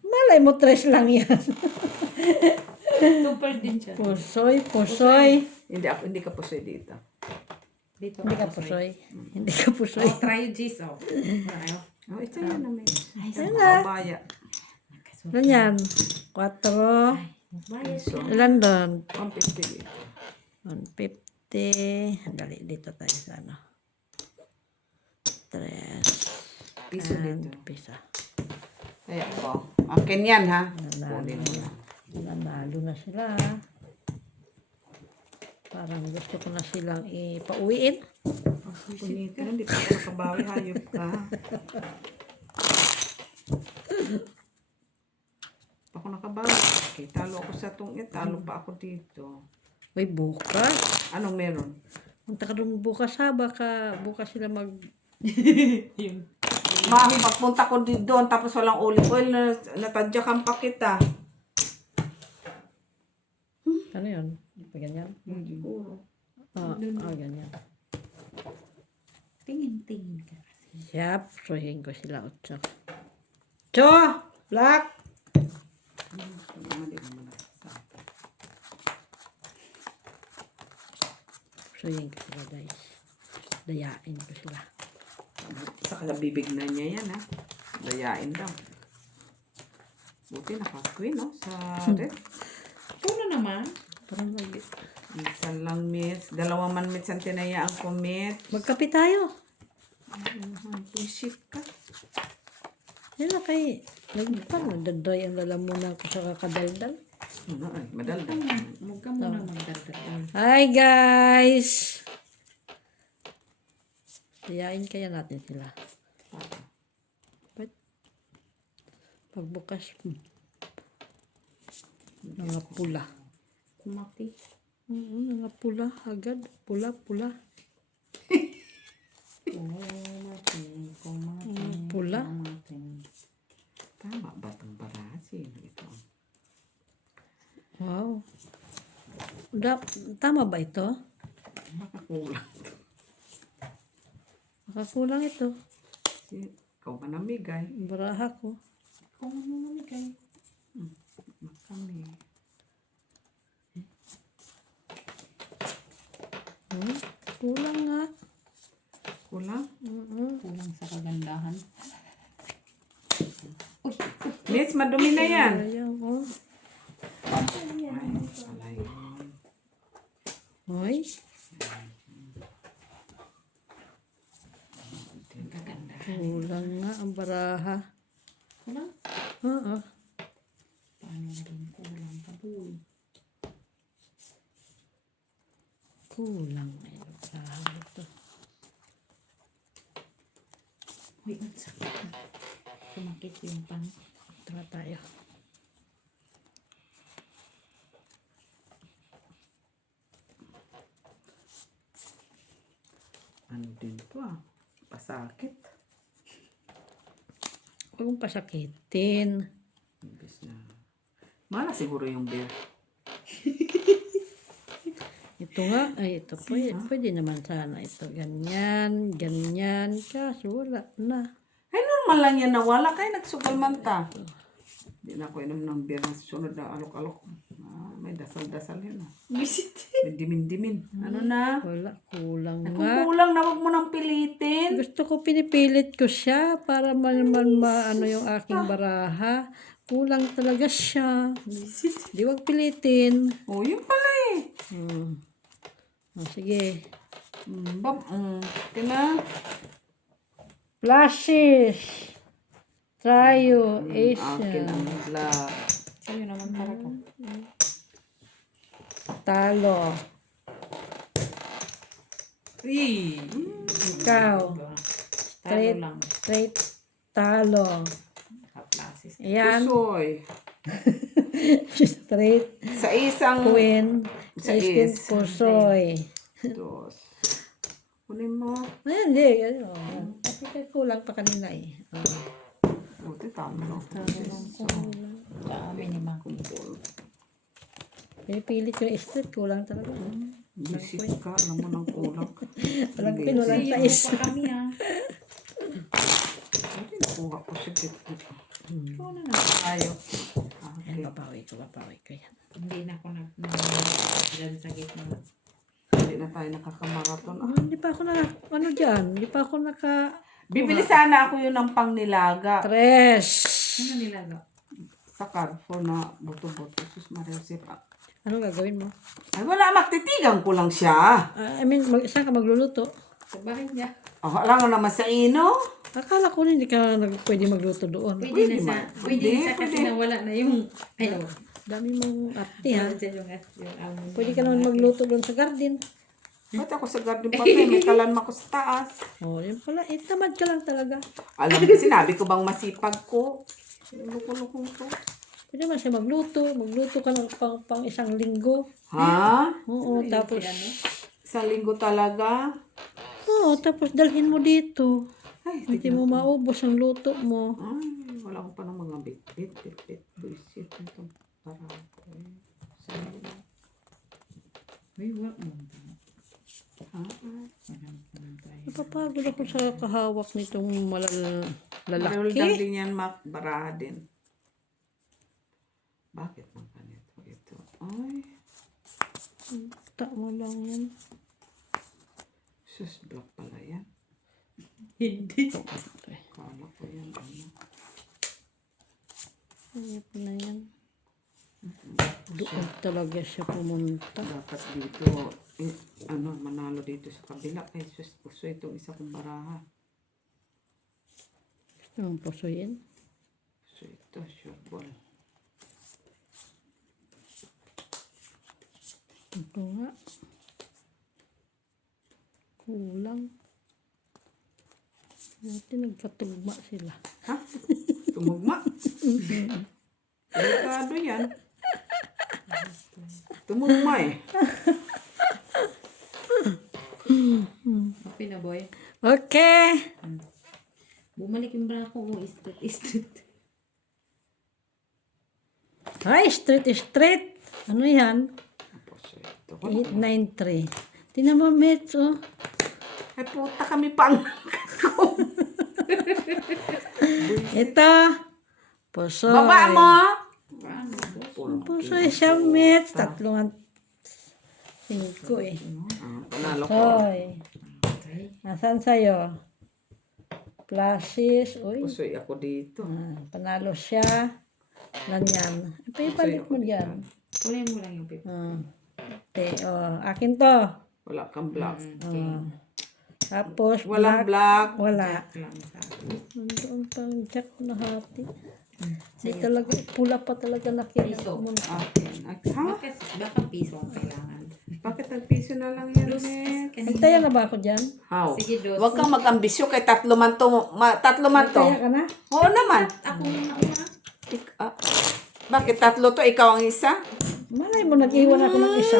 Malay mo, 3 lang yan. Super din siya. Pusoy. Hindi ka pusoy dito. Dito. Hindi ka pusoy. Hindi ka pusoy. Oh, try yung G's, oh. Ayaw. Oh, ito yan naman. Ayun na. Kabaya. Ano yan? 4. So, Ilan doon? 150 dito. 150. Dali, dito tayo sa ano. 3. Piso dito. Pisa. Kaya po. Akin yan ha. Kunin mo na. Nanalo na sila. Parang gusto ko na silang ipauwiin. Punito, hindi pa ako nakabawi. Hayop ka. Pa ako nakabawi. Okay, talo ako sa tungit. Talo pa ako dito. Uy, bukas. Anong meron? Punta ka doon bukas ha. Baka bukas sila mag... Yun. Pagpunta ko doon tapos walang olive oil, natadyakan pa kita. Ano yun? Ganyan? Siguro. Ganyan. Tingin-tingin ka. Yap, suhin ko sila 8. Cho! Black! Mali naman ako sa akin. Suhin ko sila guys. Dayain ko sila. Sa kalabibig na niya yan ha. Dayain daw. Buti naka-queen no? Sa red. Puno naman. Parang mag... Isa lang miss. 2 man miss ang tinayaan ko miss. Magkape tayo. Isip ka. Yan na kay... Nagdaday ang lalamunan ko sa kakadaldal. Ano ay, madaldal. Huwag ka muna magdagdag. Hi guys! Dayain kaya natin sila. But, pagbukas, mga pula. Kumati. Mga pula, agad. Pula. Pula. Tama ba itong barasin? Ito. Wow. Tama ba ito? Makakulang. Makakulang ito. Ikaw ba namigay? Baraha ko. Kung ano namigay. Kami. Kulang nga. Kulang? Kulang sa kagandahan. Miss, madumi na yan. Ayan, oh. Alay. Hoy. Kulang nga ang baraha. Kulang? Oo. Paano rin kulang pa doon? Kulang nga yung baraha ito. Uy, ang sakit. Sumakit yung pan. Tara tayo. Ano din to ah? Pasakit. Huwag mong pasakitin. Imbis na. Mana siguro yung beer. Ito nga, ay ito pwede naman sana ito. Ganyan. Kaso wala na. Ay, normal lang yan nawala. Kaya nagsugal man ta. Hindi na ako inom ng beer na sunod na alok-alok. May dasal-dasal yun. May dimin-dimin. Ano na? Wala, kulang Kung nga. kulang na wag mo nang pilitin. Gusto ko pinipilit ko siya para naman maano yung aking baraha. Kulang talaga siya. Di wag pilitin. Oh, yun pala eh. Sige. Kina? Flashes. Trio. Akin Asian. ang black. Sa'yo naman talaga. Talo. Ikaw. Talo lang. Straight. Talo. Kaplasis. Ayan. Pusoy. Straight. Sa isang... Queen. Sa Ace is. Pusoy. Dos. Kunin mo. Ayan, di. Kasi kulang pa kanina eh. Buti tama. Dami ni Maki. Pinipilit yung straight. Kulang talaga. Bisit ka. Alam mo nang kulang. Walang pinulang sa is. Pa kami ah. Ikaw na lang. Tayo. Yan, Okay. papawi ko yan. Hindi na ako dyan sa gitna. Hindi na tayo nakaka-marathon. Ah, Hindi pa ako ano dyan, hindi pa ako bibili sana ako yun ng pangnilaga. Tres. Ano nilaga? Sa Carrefour na buto-buto. Sus Maria Josep. Ano gagawin mo? Ay, wala. Magtitigan ko lang siya. I mean, saan ka magluluto? Sa bahay niya. Oh, alam mo naman sa ino. Akala ko hindi ka pwede magluto doon. Pwede na Pwede sa, man. pwede na sa kasi Pwede. nawala na yung, ano, Dami mong ate ha. dyan yung almond. Pwede ka naman magluto doon sa garden. Ba't ako sa garden pa tayo? May kalan ko sa taas. Oh, yun pala. Tamad ka lang talaga. Alam mo, sinabi ko bang masipag ko? Lukong-lukong to. Pwede naman siya magluto. Magluto ka ng pang isang linggo. Ha? Oo, tapos... Isang linggo talaga? Oo, tapos dalhin mo dito. Ay, Hindi mo maubos ang luto mo. Ay, wala ko pa ng mga bit-bit. Buisit. Ito. Para. Uy, wala mo. Napapagod ako sa kahawak nitong Maluldan lalaki. din yan, baraha din. Bakit man ganito ito? Ay, Tama lang yan. sus, black pala yan. Hindi. Kala ko yan. Ano. Ayop na yan. Doon talaga siya pumunta. Dapat dito, manalo dito sa kabila. Ay, sus, puso itong isa kong baraha. Gusto mong pusuyin? So, ito, sure ball. Ito nga. Kulang. Buti nagkatugma sila. Ha? Tumugma? Delikado yan. Tumugma eh. Okay na, boy. Okay. Bumalik yung bra ko. Street. Hi, street. Ano yan? Puso ito. 893. Tingnan mo, Mitch, oh. Ay, puta kami pang. Ito. Puso. Baba mo! Puso siya, Mitch. 3 5 eh. Panalo ko. Hoy. Nasaan sa'yo? Plashes. Uy. Pusoy ako dito. Panalo siya. Ganyan. Ipalit mo dyan. Kunin mo lang yung paper. Akin to. Wala kang black. Tapos, Walang black. wala. Lang sa Nandoon pang jack na hati. Hindi talaga, pula pa talaga nakita Piso. mo. Akin. Ha? Baka piso ang kailangan. Bakit nagpiso na lang yan, Net? Antayan na ba ako dyan? How? Sige, dos. Huwag kang mag-ambisyo kay tatlo man to. Tatlo man to. Kaya ka na? Oo naman. Ako muna una. Bakit tatlo to? Ikaw ang isa? Malay mo, nag-iwan ako ng isa.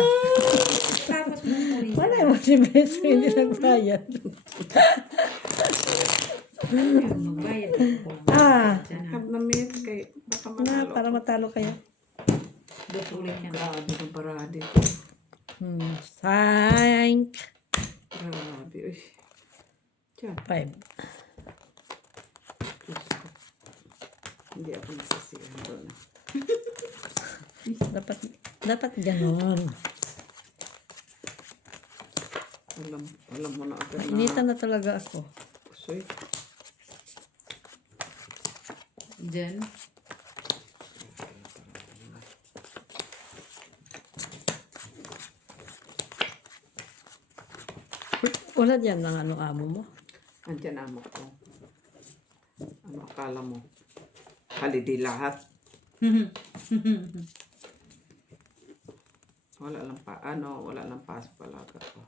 Tapos mo muli. Malay mo, si Beso hindi nagbayad. Magbayad ako. Kap na Met. Kay baka Na, manalo. para matalo kayo. Dos ulit yan. Grabe ng parada dito. Thank. Grabe. Uy. Diyan. 5. Hindi ako nasasiyahan doon. Dapat ganon. Alam mo na agad na. Initan na talaga ako. Pusoy. Diyan. Wala dyan ng ano amo mo. Andyan amo ko. Ano akala mo? Holiday lahat. Wala lang pass palaga ko.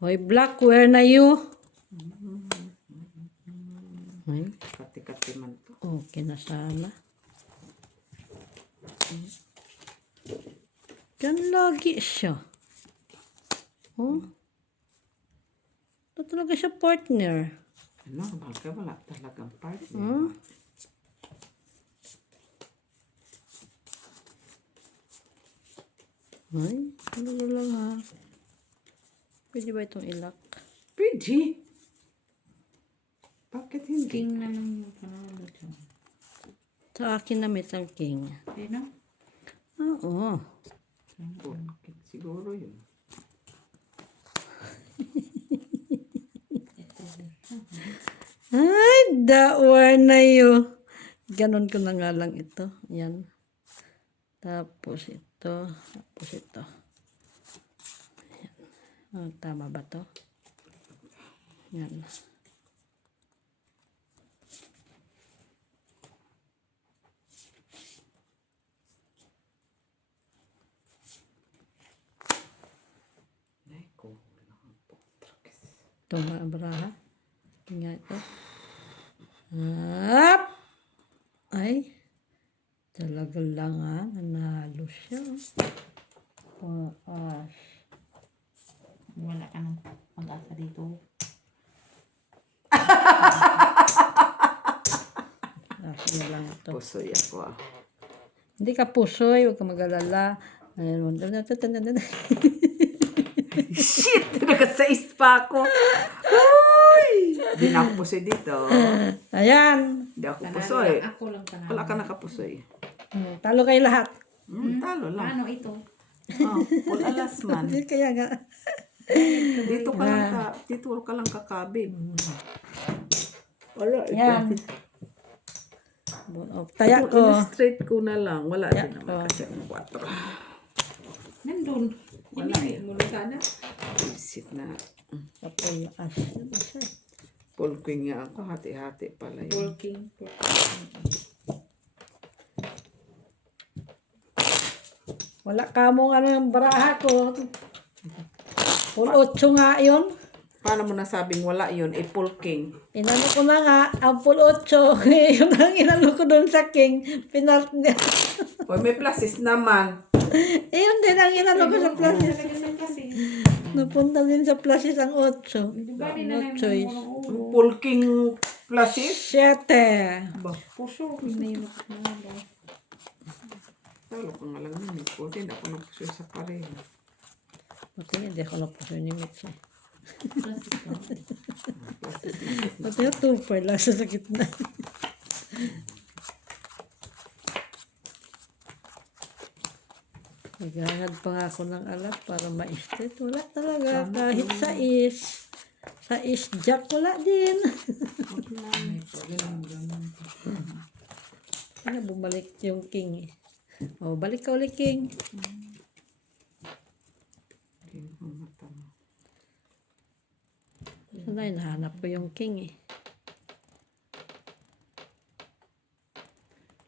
Hoy, Black, where na you? Ay, Kati-kati man to. okay na sana. Diyan lagi siya. Oh? Ito talaga siya partner. Normal ka, wala talagang partner. Hmm? Ay, ano lang ha. Pwede ba itong ilak? Pwede. Bakit hindi? King na lang yung panalo dyan. Sa akin na may ang king. Sino? Oo. Pulking. Siguro yun. Ay, dawa na yun. Ganon ko na nga lang ito. Yan. Tapos ito. Tapos ito. Yan. Oh, tama ba to? Yan. Ay, ko. Tuma abraha. Nga ito. Up! Ay. Talaga lang nanalo siya. Paas. Wala ka ng pag-asa dito. Akin na lang ito. Pusoy ako Hindi ka pusoy. Huwag ka mag-alala. Ayun. Shit! Nagka-6 pa ako. Ay! Hindi na ako pusoy dito. Ayan. Hindi ako Panalo pusoy. lang. Ako lang panalo. Wala ka nakapusoy. Talo kayo lahat. Talo lang. Paano ito? Full alas man. Kaya nga. Dito ka lang kakabig. Wala. Yan. Taya ko. Illustrate ko na lang. Wala Yeah. din naman kasi ang 4. Nandun. Wala Hindi mo lang sana. Isip na. Tapos as. Full queen nga ako. Hati-hati pala yun. Walking. Wala ka mong ano yung baraha ko. Full 8 nga yun. Paano mo nasabing wala yun? Full king. Inano ko na nga, ang full 8. Yun ang inano ko doon sa king. Pinart niya. O may pluses naman. Yun din ang inano ko sa pluses. Talaga sa kasi. Napunta din sa pluses ang 8. Diba di na No namin choice. ng ulo. Full king pluses? 7. Ba? Puso. Pinahilot na nga. Talo ka nga lang namin. Hindi ako napusoy sa pareho. Pati hindi ako napuso ni Mitch. Francisco. Pati yung tupay lang sa gitna. Naghahad pa nga ako ng alat para ma-straight. Wala talaga. Kahit sa jack, wala din. Ano, bumalik yung king eh. O, balik ka ulit king. Sana hinahanap ko yung king eh.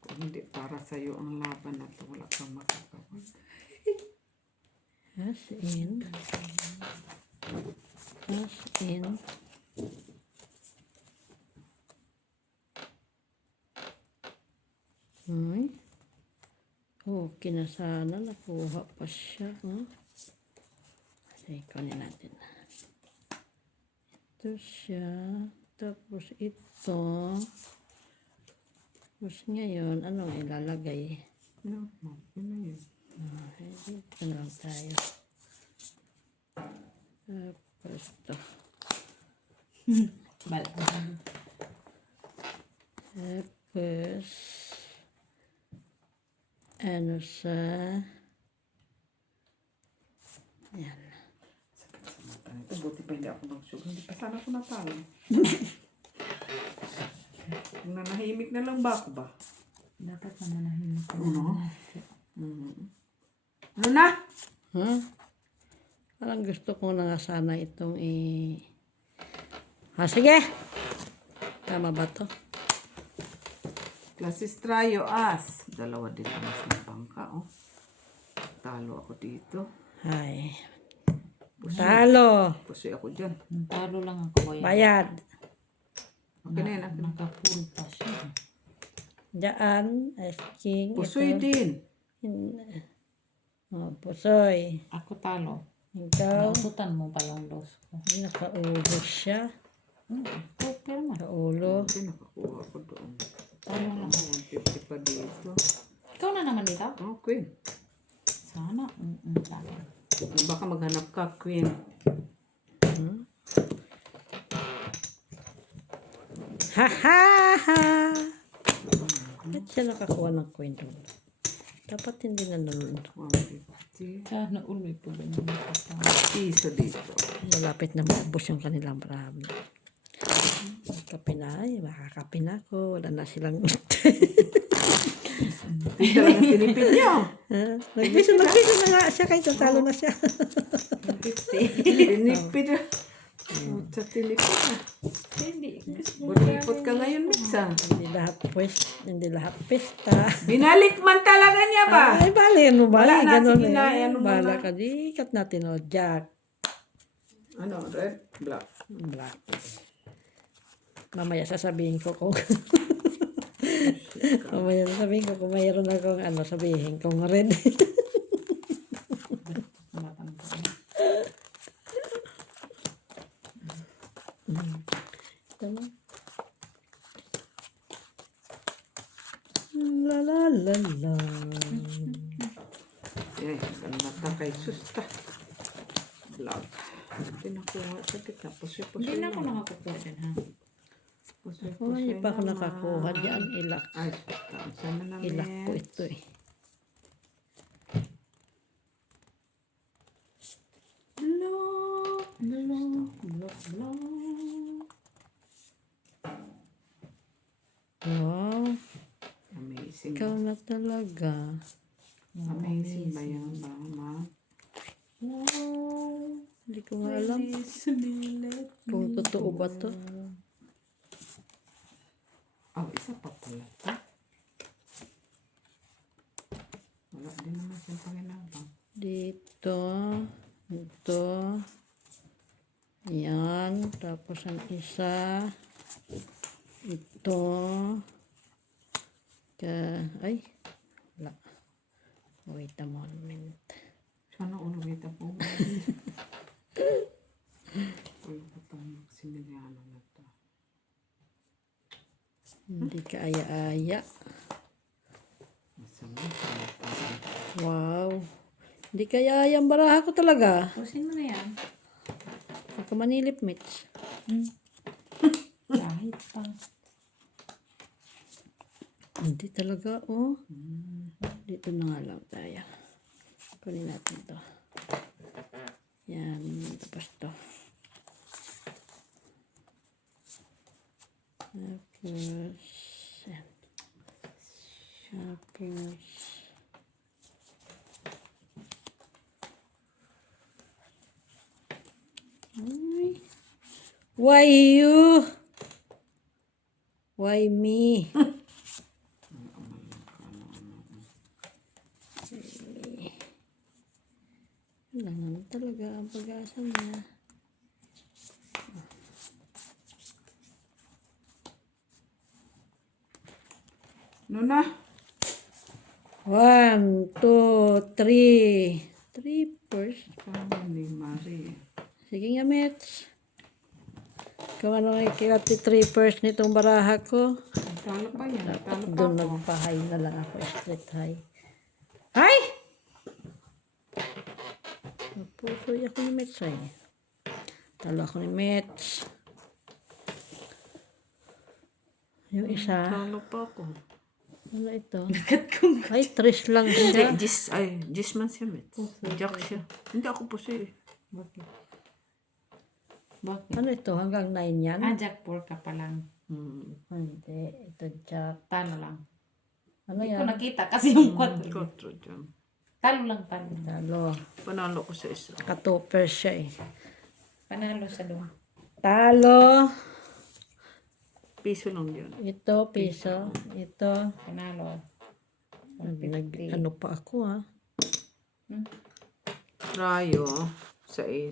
Kung hindi para sa'yo ang laban na ito, wala kang makagawa. As in. As in. Ay. Okay na sana. Nakuha pa siya. Huh? Ikunin natin. Ito siya. Tapos ito. Tapos ngayon, anong ilalagay? No, yun na yun. Dito na lang tayo. Tapos ito. Balik. Tapos ano sa yan. Ito, buti pa hindi ako nag-sugar. Hindi pa sana ako natalo. Nanahimik na lang ba ako ba? Dapat na manahimik. Ano? Ano na? Parang gusto ko na nga sana itong sige. Tama ba to? Klases trayo as. Dalawa din ang mas ng bangka, oh. Talo ako dito. Ay. Talo. Pusoy ako dyan. Talo lang ako. Bayad. Okay na yun. Okay na. Naka-full pa siya. Diyan. As king. Pusoy ito. din. Pusoy. Ako talo. Ikaw. Nausutan mo pa yung loss ko. Nakaulo siya. Pero man. Nakaulo. Hindi nakakuha ko doon. Talo lang. 150 pa dito. Ikaw na naman dito? Oh, queen. Sana. Sana. Baka maghanap ka, queen. Ha ha ha. Ba't siya nakakuha ng coin doon? Dapat hindi na nalun. 150. Sana all may pula niya nakasama. Piso dito. Malapit na maubos yung kanilang marami. Kape na. Ay, makakape na ako. Wala na silang... Ito lang ang tinipid niyo. Nagpiso na nga siya kahit tatalo na siya. 150. Tinipid. Sa tinipid na. Hindi. Bulipot ka ngayon, Mitsa. Hindi lahat pesta. Binalik man talaga niya ba? Ay, bali, ano ba? Wala na, Ganun sige na, ano mo Bala na. ka, di kat natin, o, Jack. Ano, red? Black. Black. Mamaya sasabihin ko kung... Mamaya sasabihin ko kung mayroon akong ano, sabihin kung red. Matanda. Ito na. La la la la. Eh, mata kay susta. Black. Pinakuha sa kita. Pusoy-pusoy Hindi na ako na. nakakukuha dyan, ha? Oh, hindi pa ako nakakuha diyan. Ay, sana na Ilak ko ito eh. Wow, Amazing. ikaw na talaga. Amazing ba yan, ma? Hindi ko nga alam kung totoo ba to. Oh, isa pa pala. Ha? Wala din naman siyang panginabang. Dito, ito, yan, tapos ang isa, ito, ay, wala. Wait a moment. Sana ulit po. Wala pa itong sinigano na ito. Hindi ka aya-aya. Masama. Wow. Hindi ka aya ang baraha ko talaga. Pusin mo na yan. Huwag ka manilip, Mitch. Kahit pa. Hindi talaga, oh. Dito na nga lang tayo. Kunin natin to. Yan, tapos to. Tapos, yan. Tapos, ay. Why you? Why me? Kailangan talaga ang pag-asa niya. Ano na? 1, 2, 3. 3 first. Kama ni Marie. Sige nga, Mitch. Kung ano ay kikati 3 first nitong baraha ko. Talo pa yan. Talo pa Doon ako. nagpa-high na lang ako. Straight high. Ay! Napusoy ako ni Mitch ay. Talo ako ni Mitch. Yung isa. Talo pa ako. Ano ito? Ay, 3 lang siya. Jis man siya, Mitch. Jack siya. Hindi ako po siya. Bakit? Bakit? Ano ito? Hanggang 9 yan? Ah, Jack 4 ka pa lang. Hindi. Ito, Jack. Talo lang. Ano Hindi ko yan? nakita kasi yung 4. Kotro dyan. Talo lang, talo. Talo. Panalo ko sa isa. Katopper siya eh. Panalo sa doon. Talo. Piso lang yun. Ito, piso. Ito. Panalo. Ano pa ako ha? Rayo sa